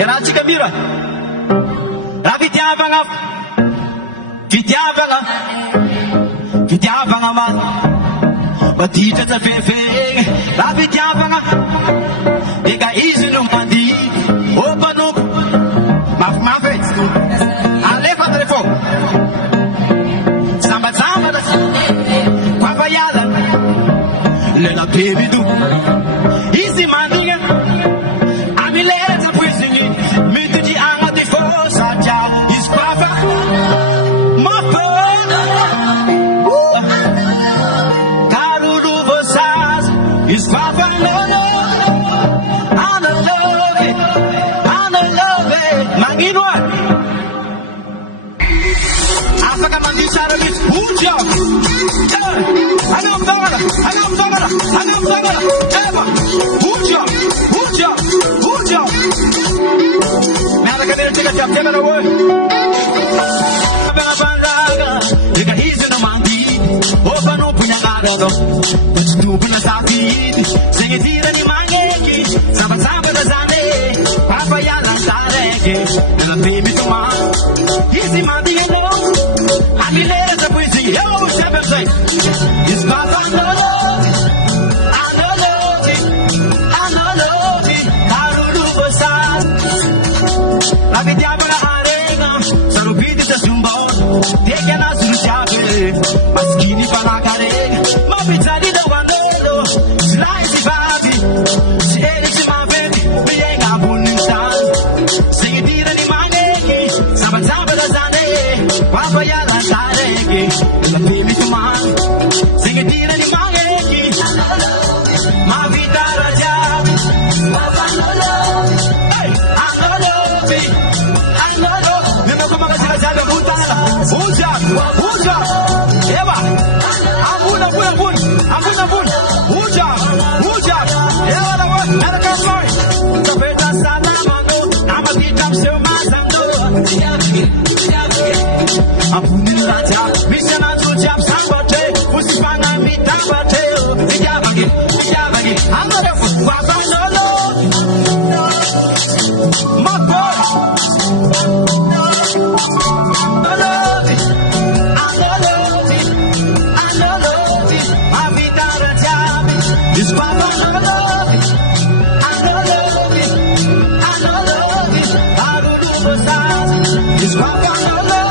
Iarahantsika mira. Raha fitiavagna man maditra tsafefegny. Raha fitiavagna eka izy no mandidy. Ô mpanompo mafimafy alefa telefô sambasambana papayala lela be mido izy mandigna amilera tsapoiziny miditry agnaty fô satria izy pafa mafana karolo vosazy izy pafa nono analove magnino a afaka mandio tsara mihitsy otra anamdagana eva otra miaraka nerantsika tiapiavana oe abenabandraga eka izy no mandidy ô mpanomponya agnarano tsy tompona safidy zegny tirany magneky sambasambana zany papayala taraiky ela be mitomano izy mandignanao amilera tsapoizy eo sebe amizay izy bata analôty karolo vosazy raha fitiavagna aregna sarobidy tsazombao teky anazy no jiaby masikiny fanakaregna mampijalidaho anelo tsy lahy sy vavy tsy ely tsy mavety miaigna amboniny tany zegny tirany magneky sambasambana zany papayala taraiky ela be mitomany zegny tirany magneky mavitara jiaby analôty menako magasilaziaby ambotana oja eva ambony oja eva nawo miaraka aminoy tapeta salamano namatitra amseho mazamno amboniny raja misy ananjo jiaby sambatre fosy fana mitambatre fitiavagny anareo fo vavanolo maboly analôty mavitara jiaby izy vavanolo analôty karolo vosazy izy vavanolo